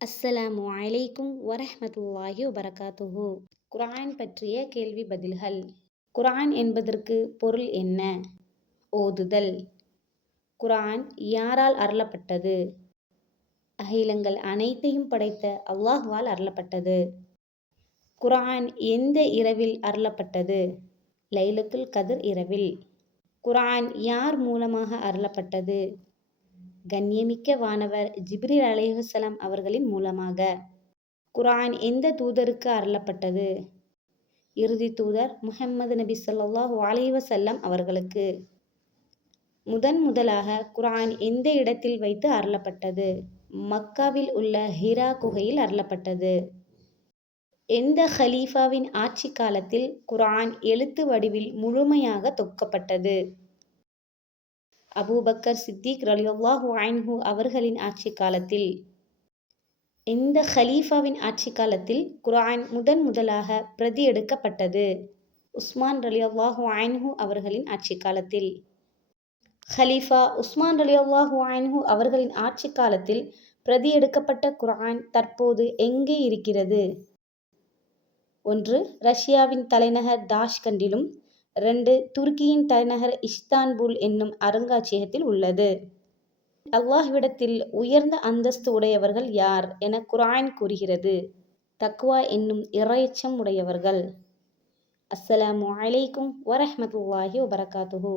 அஸ்ஸலாமு அலைக்கும் வரஹமத்துல்லாஹி வபரகாத்துஹு. குரான் பற்றிய கேள்வி பதில்கள். குரான் என்பதற்கு பொருள் என்ன? ஓதுதல். குரான் யாரால் அருளப்பட்டது? அகிலங்கள் அனைத்தையும் படைத்த அல்லாஹுவால் அருளப்பட்டது. குரான் எந்த இரவில் அருளப்பட்டது? லைலத்துல் கதிர் இரவில். குரான் யார் மூலமாக அருளப்பட்டது? கண்ணியமிக்க வானவர் ஜிப்ரில் அலைஹிஸ்ஸலாம் அவர்களின் மூலமாக. குரான் எந்த தூதருக்கு அருளப்பட்டது? இறுதி தூதர் முஹம்மது நபி சொல்லாஹு அலைஹி அவர்களுக்கு. முதன் முதலாக குரான் எந்த இடத்தில் வைத்து அருளப்பட்டது? மக்காவில் உள்ள ஹிரா குகையில் அருளப்பட்டது. எந்த ஹலீஃபாவின் ஆட்சி காலத்தில் குரான் எழுத்து வடிவில் முழுமையாக தொக்கப்பட்டது அபூபக்கர் சித்திக் ரலியுல்லாஹு ஐன்ஹு அவர்களின் ஆட்சி காலத்தில். இந்த ஹலீஃபாவின் ஆட்சி காலத்தில் குரான் முதன் முதலாக பிரதி எடுக்கப்பட்டது. உஸ்மான் ரலியுல்லாஹு ஐன்ஹு அவர்களின் ஆட்சி காலத்தில். ஹலீஃபா உஸ்மான் ரலியுல்லாஹு ஐன்ஹு அவர்களின் ஆட்சி காலத்தில் பிரதி எடுக்கப்பட்ட குரான் தற்போது எங்கே இருக்கிறது? ஒன்று ரஷ்யாவின் தலைநகர் தாஷ்கண்டிலும் ரெண்டு துருக்கியின் தலைநகர் இஸ்தான்புல் என்னும் அருங்காட்சியகத்தில் உள்ளது. அல்லாஹ்விடத்தில் உயர்ந்த அந்தஸ்து உடையவர்கள் யார் என குரான் கூறுகிறது. தக்வா என்னும் இறையச்சம் உடையவர்கள். அஸ்ஸலாமு அலைக்கும் வரஹமத்துல்லாஹி வபரகாத்துஹூ.